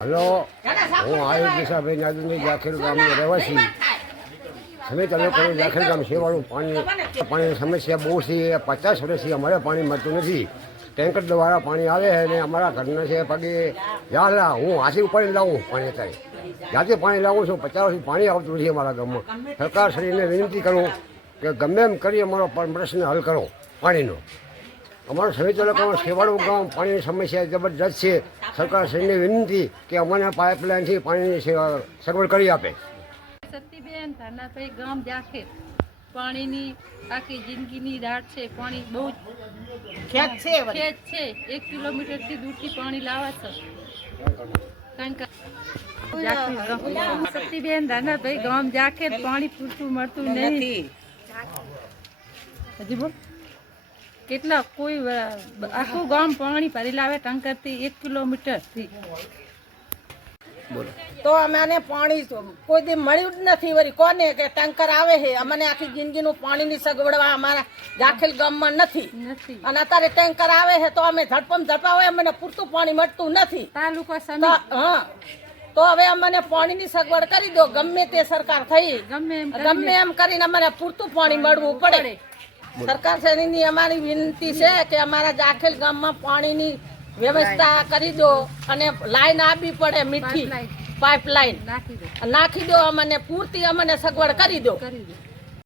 Hello, હું આયુષ દિશાભાઈ નાદુની જાખેર ગામનો રહેવાસી. સમિત તાલુકાનું જાખેર ગામ સેવાળું પાણીની સમસ્યા બહુ છે. 50 વર્ષથી અમારે પાણી મળતું નથી. ટેન્કર દ્વારા પાણી આવે છે અને અમારા ઘરના છે પગે યાર હું હાથી ઉપાડીને લાવું પાણી અત્યારે જાતે પાણી લાવું છું. 50 વર્ષથી પાણી આવતું નથી અમારા ગામમાં. સરકારશ્રીને વિનંતી કરું કે ગમે એમ કરી અમારો પ્રશ્ન હલ કરો પાણીનો. અમારું સમિત તાલુકામાં સેવાળું ગામ પાણીની સમસ્યા જબરદસ્ત છે. સરકારશ્રીને વિનંતી કે અમને પાઇપલાઇનથી પાણીની સગવડ કરી આપે. સતીબેન ધાનાભાઈ ગામ જાખેર પાણીની આખી જિંદગીની રાત છે. પાણી બહુ ખેત છે. 1 કિલોમીટરથી દૂરથી પાણી લાવે છે. સતીબેન ધાનાભાઈ ગામ જાખેર પાણી પૂરતું મળતું નહીં. હજી બોલ કેટલા કોઈ આખું ગામ પાણી ભરી લાવે ટંકરથી 1 કિલોમીટરથી. તો અમને પાણી કોઈ દી મળ્યું જ નથી. વળી કોને કે ટેન્કર આવે છે. અમને આખી જિંદગીનું પાણીની સગવડવા અમારા જાખેર ગામમાં નથી. અને અત્યારે ટેન્કર આવે છે તો અમે ઝડપમ ઝડપાવે અમને પૂરતું પાણી મળતું નથી. તાલુકા હા, તો હવે અમને પાણીની સગવડ કરી દો. ગમે તે સરકાર થઈ ગમે એમ કરીને અમને પૂરતું પાણી મળવું પડે. સરકાર શ્રેણીની અમારી વિનંતી છે કે અમારા જાખેર ગામમાં પાણીની વ્યવસ્થા કરી દો અને લાઈન આપવી પડે. મીઠી પાઇપલાઇન નાખી દો. અમને પૂરતી અમને સગવડ કરી દો.